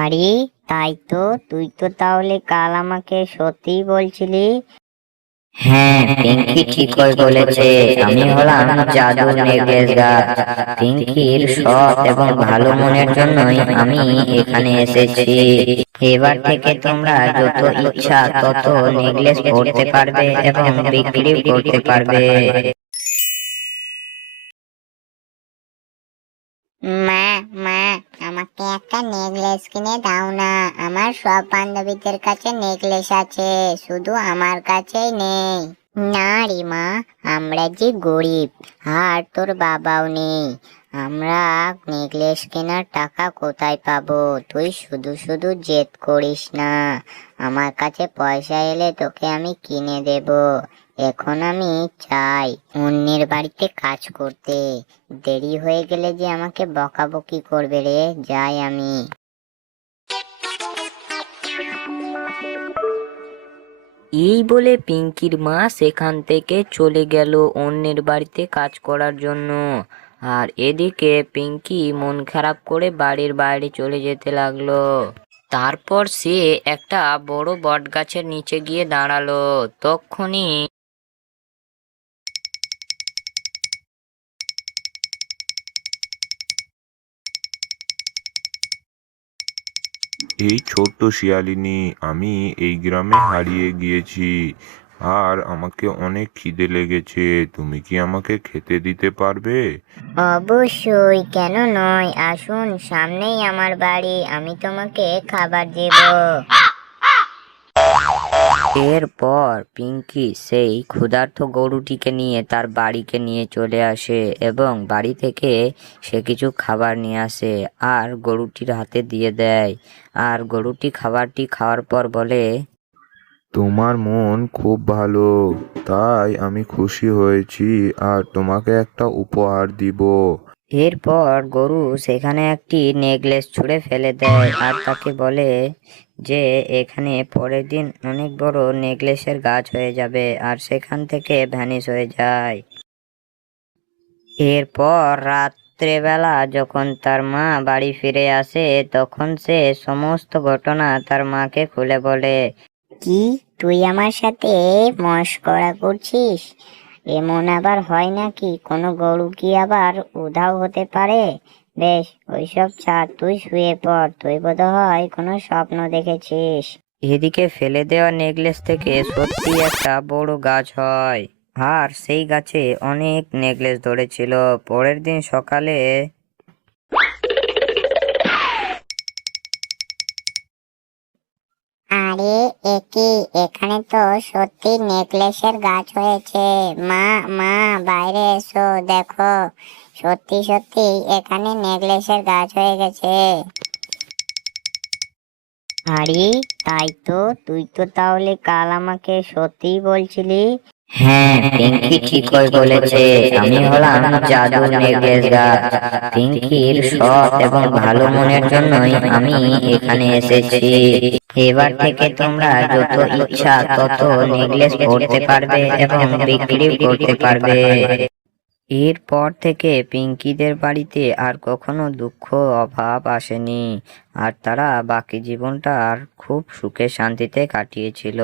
আরে, তাই তো। তুই তো তাহলে কাল আমাকে সত্যিই বলছিলি। হ্যাঁ, পিঙ্কি ঠিকই বলেছে। আমি হলাম জাদু নেকলেস গাছ। পিঙ্কির সৎ এবং ভালো মনের জন্যই আমি এখানে এসেছি। এবার থেকে তোমরা যত ইচ্ছা তত নেকলেস পরতে পারবে এবং বিক্রিও করতে পারবে। মা, মা, আমাকে একটা নেকলেস কিনে দাও না। আমার সব বান্ধবীদের কাছে নেকলেস আছে, শুধু আমার কাছেই নেই। না রে মা, আমরা যে গরিব, আর তোর বাবাও নেই। আমরা নেকলেস কেনার টাকা কোথায় পাবো? তুই শুধু শুধু জেদ করিস না। আমার কাছে পয়সা এলে তোকে আমি কিনে দেব। এখন আমি চাই অন্যের বাড়িতে কাজ করতে। দেরি হয়ে গেলে যে আমাকে বকাবকি করবে রে। যাই আমি। এই বলে পিঙ্কির মা সেখান থেকে চলে গেল অন্যের বাড়িতে কাজ করার জন্য। আর এদিকে পিঙ্কি মন খারাপ করে বাড়ির বাইরে চলে যেতে লাগলো। তারপর সে একটা বড় বট গাছের নিচে গিয়ে দাঁড়ালো। তখনই এই ছোট্ট শিয়ালিনী, আমি এই গ্রামে হারিয়ে গিয়েছি আর আমাকে অনেক খিদে লেগেছে। তুমি কি আমাকে খেতে দিতে পারবে? অবশ্যই, কেন নয়। আসুন, সামনেই আমার বাড়ি, আমি তোমাকে খাবার দেব। এরপর পিঙ্কি সেই ক্ষুধার্ত গরুটিকে নিয়ে তার বাড়িকে নিয়ে চলে আসে এবং বাড়ি থেকে সে কিছু খাবার নিয়ে আসে আর গরুটির হাতে দিয়ে দেয়। আর গরুটি খাবারটি খাওয়ার পর বলে, তোমার মন খুব ভালো, তাই আমি খুশি হয়েছি আর তোমাকে একটা উপহার দিব। এরপর গরু সেখানে একটি নেকলেস ছুঁড়ে ফেলে দেয় আর তাকে বলে যে এখানে পরের দিন অনেক বড় নেকলেসের গাছ হয়ে যাবে, আর সেখান থেকে ভ্যানিশ হয়ে যায়। এরপর রাত্রেবেলা যখন তার মা বাড়ি ফিরে আসে তখন সে সমস্ত ঘটনা তার মাকে খুলে বলে। কি, তুই আমার সাথে মশকরা করছিস? এমন আবার হয় নাকি? কোনো গরু কি আবার উধাও হতে পারে? বেশ, ওইসব ছাড়, তুই শুয়ে পড়। তুই বোধহয় কোনো স্বপ্ন দেখেছিস। এদিকে ফেলে দেওয়া নেকলেস থেকে সত্যি একটা বড় গাছ হয় আর সেই গাছে অনেক নেকলেস ধরেছিল। পরের দিন সকালে আরে, একি, এখানে তো সত্যি নেকলেসের গাছ হয়েছে। মা, মা, বাইরে এসো, দেখো, সত্যি সত্যি এখানে নেকলেসের গাছ হয়ে গেছে। আরে, তাই তো। তুই তো তাহলে কাল আমাকে সত্যিই বলছিলি। হ্যাঁ, পিঙ্কি ঠিকই বলেছে। আমি হলাম জাদু নেকলেস গাছ। পিঙ্কির সৎ এবং ভালো মনের জন্যই আমি এখানে এসেছি। এবার থেকে তোমরা যত ইচ্ছা তত নেকলেস পরতে পারবে এবং বিক্রিও করতে পারবে। এরপর থেকে পিঙ্কিদের বাড়িতে আর কখনো দুঃখ অভাব আসেনি, আর তারা বাকি জীবনটা আর খুব সুখে শান্তিতে কাটিয়েছিল।